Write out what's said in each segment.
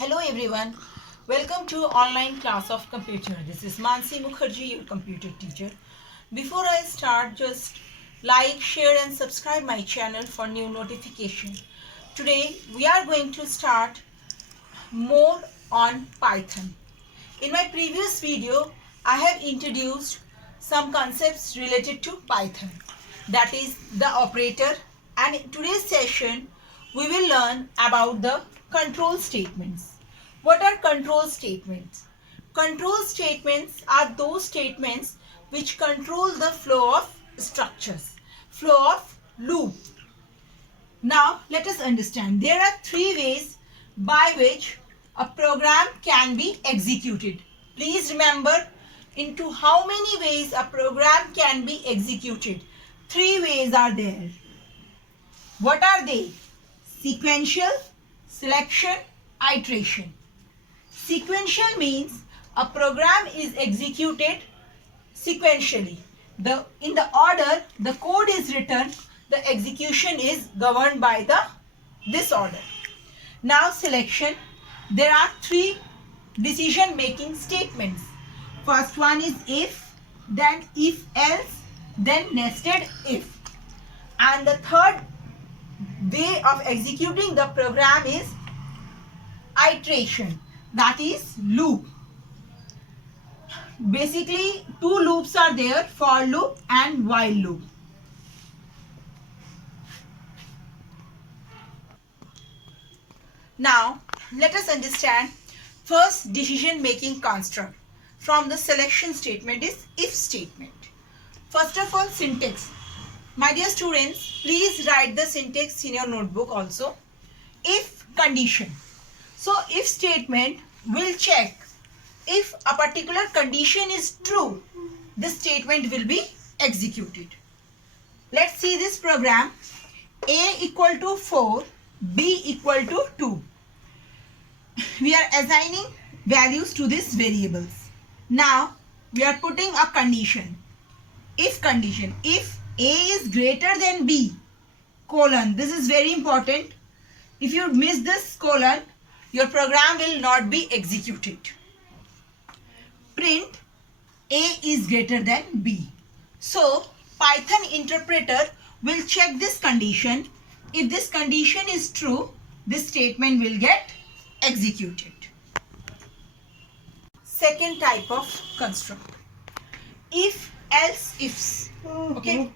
Hello everyone, welcome to online class of computer. This is Mansi Mukherjee, your computer teacher. Before I start, just like, share and subscribe my channel for new notification. Today we are going to start more on Python. In my previous video, I have introduced some concepts related to Python, that is the operator, and in today's session we will learn about the control statements. What are control statements? Control statements are those statements which control the flow of structures, flow of loop. Now let us understand. There are three ways by which a program can be executed. Please remember, into how many ways a program can be executed. Three ways are there. What are they? Sequential, selection, iteration. Sequential means a program is executed sequentially. In the order the code is written, the execution is governed by this order. Now selection, there are three decision making statements. First one is if, then if else, then nested if. And the third way of executing the program is iteration, that is loop. Basically two loops are there, for loop and while loop. Now let us understand first decision making construct from the selection statement is if statement. First of all, syntax. My dear students, please write the syntax in your notebook also. If condition. So if statement will check if a particular condition is true, this statement will be executed. Let's see this program. A equal to 4, B equal to 2. We are assigning values to these variables. Now we are putting a condition. If condition, if A is greater than B, colon, this is very important. If you miss this colon, your program will not be executed. Print A is greater than B. So Python interpreter will check this condition. If this condition is true, this statement will get executed. Second type of construct, if else ifs. Okay,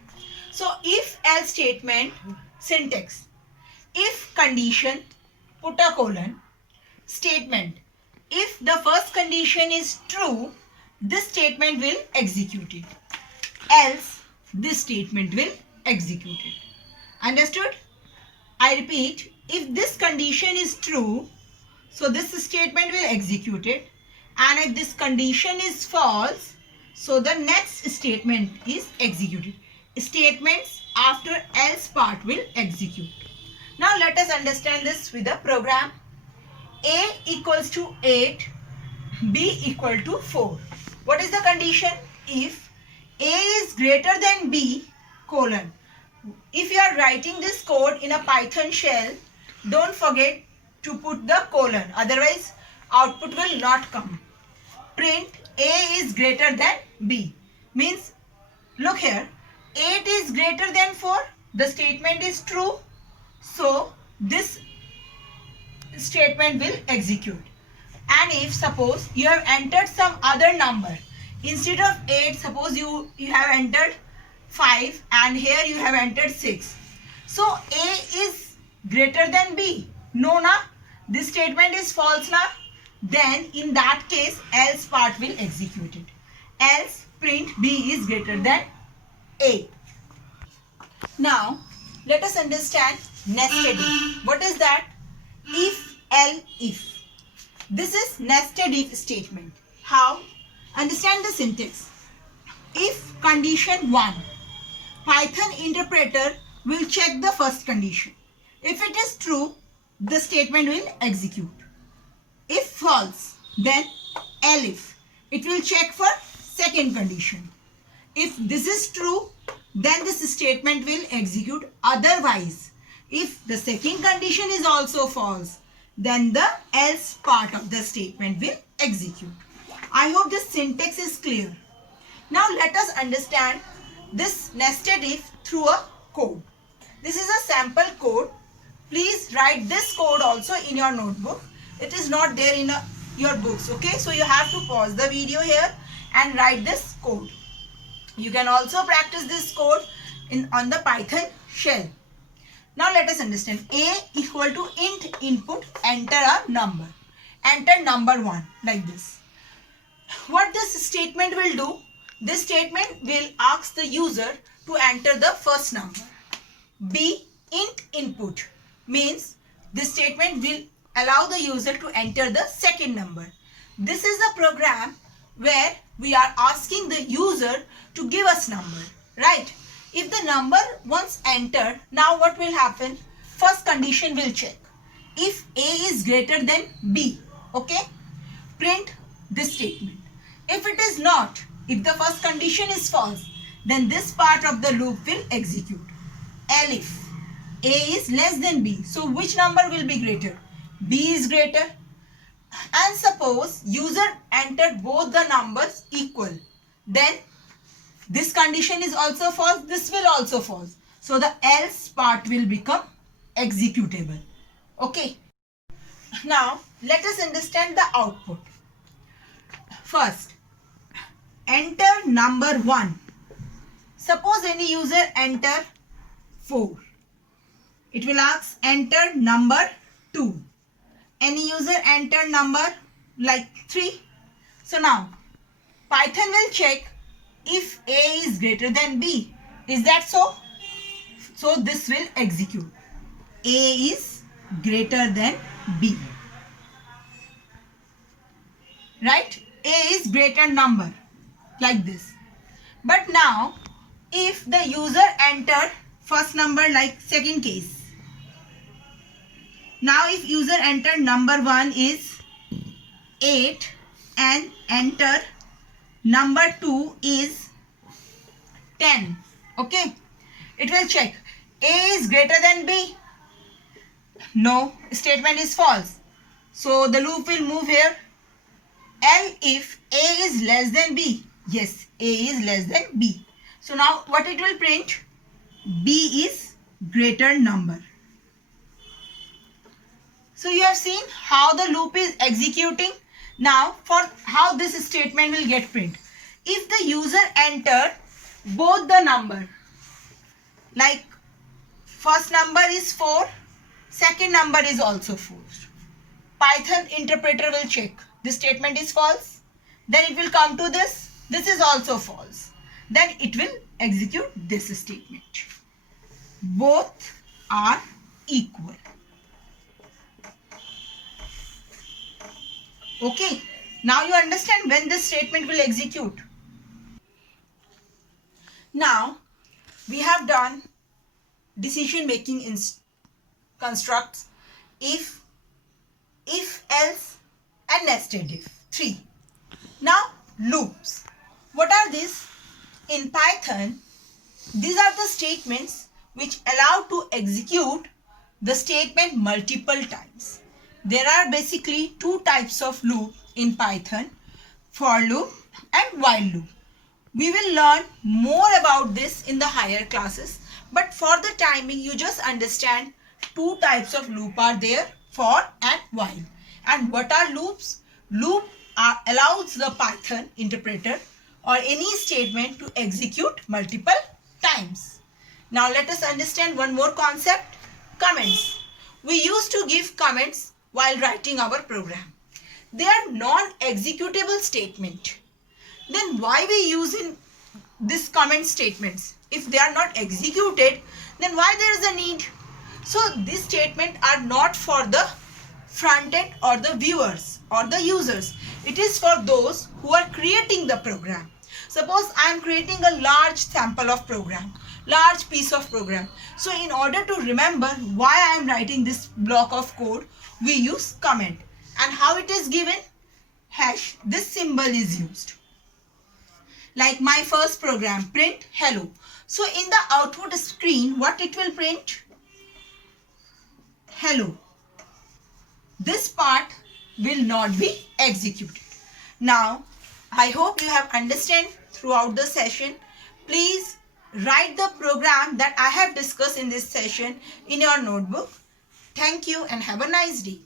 so if else statement syntax. If condition, put a colon. Statement, if the first condition is true, this statement will execute it. Else, this statement will execute it. Understood? I repeat, if this condition is true, so this statement will execute it. And if this condition is false, so the next statement is executed. Statements after else part will execute. Now let us understand this with a program. A equals to 8, B equal to 4. What is the condition? If A is greater than B, colon. If you are writing this code in a Python shell, don't forget to put the colon, otherwise output will not come. Print A is greater than B. Means, look here, 8 is greater than 4. The statement is true. So this statement will execute. And if suppose you have entered some other number, instead of 8, suppose you have entered 5 and here you have entered 6. So A is greater than B. No, na? This statement is false, na? Then in that case else part will execute it. Else print B is greater than A. Now let us understand nested if. What is that? If, if. This is nested if statement. How? Understand the syntax. If condition 1, Python interpreter will check the first condition. If it is true, the statement will execute. If false, then elif. It will check for second condition. If this is true, then this statement will execute. Otherwise, if the second condition is also false, then the else part of the statement will execute. I hope this syntax is clear. Now let us understand this nested if through a code. This is a sample code. Please write this code also in your notebook. It is not there in your books. Okay, so you have to pause the video here and write this code. You can also practice this code on the Python shell. Now let us understand. A equal to int input, enter a number. Enter number 1 like this. What this statement will do? This statement will ask the user to enter the first number. B int input means this statement will allow the user to enter the second number. This is a program where we are asking the user to give us number, right? If the number once entered, now what will happen? First condition will check. If A is greater than B, okay? Print this statement. If it is not, if the first condition is false, then this part of the loop will execute. Elif A is less than B. So which number will be greater? B is greater. And suppose user entered both the numbers equal. Then this condition is also false. This will also false. So the else part will become executable. Okay. Now let us understand the output. First, enter number 1. Suppose any user enter 4. It will ask enter number 2. Any user enter number like 3. So now Python will check if A is greater than B. Is that so? So this will execute. A is greater than B. Right? A is greater number like this. But now if the user entered first number like second case. Now if user entered number 1 is 8 and enter number 2 is 10. Okay. It will check. A is greater than B. No. Statement is false. So the loop will move here. L if A is less than B. Yes. A is less than B. So now what it will print? B is greater number. So you have seen how the loop is executing. Now for how this statement will get print. If the user entered both the number, like first number is 4, second number is also 4. Python interpreter will check. This statement is false. Then it will come to this. This is also false. Then it will execute this statement. Both are equal. Okay. Now you understand when this statement will execute. Now we have done decision making constructs, if, else and nested if. 3. Now loops. What are these? In Python, these are the statements which allow to execute the statement multiple times. There are basically 2 types of loop in Python, for loop and while loop. We will learn more about this in the higher classes, but for the timing you just understand 2 types of loop are there, for and while. And what are loops? Loop allows the Python interpreter or any statement to execute multiple times. Now let us understand one more concept, comments. We used to give comments while writing our program. They are non-executable statement. Then why we use in this comment statements? If they are not executed, then why there is a need? So these statements are not for the front end or the viewers or the users. It is for those who are creating the program. Suppose I am creating a large sample of program, large piece of program. So in order to remember why I am writing this block of code, we use comment. And how it is given? Hash. This symbol is used. Like my first program, print hello. So in the output screen, what it will print? Hello. this part will not be executed. Now, I hope you have understood throughout the session. Please write the program that I have discussed in this session in your notebook. Thank you and have a nice day.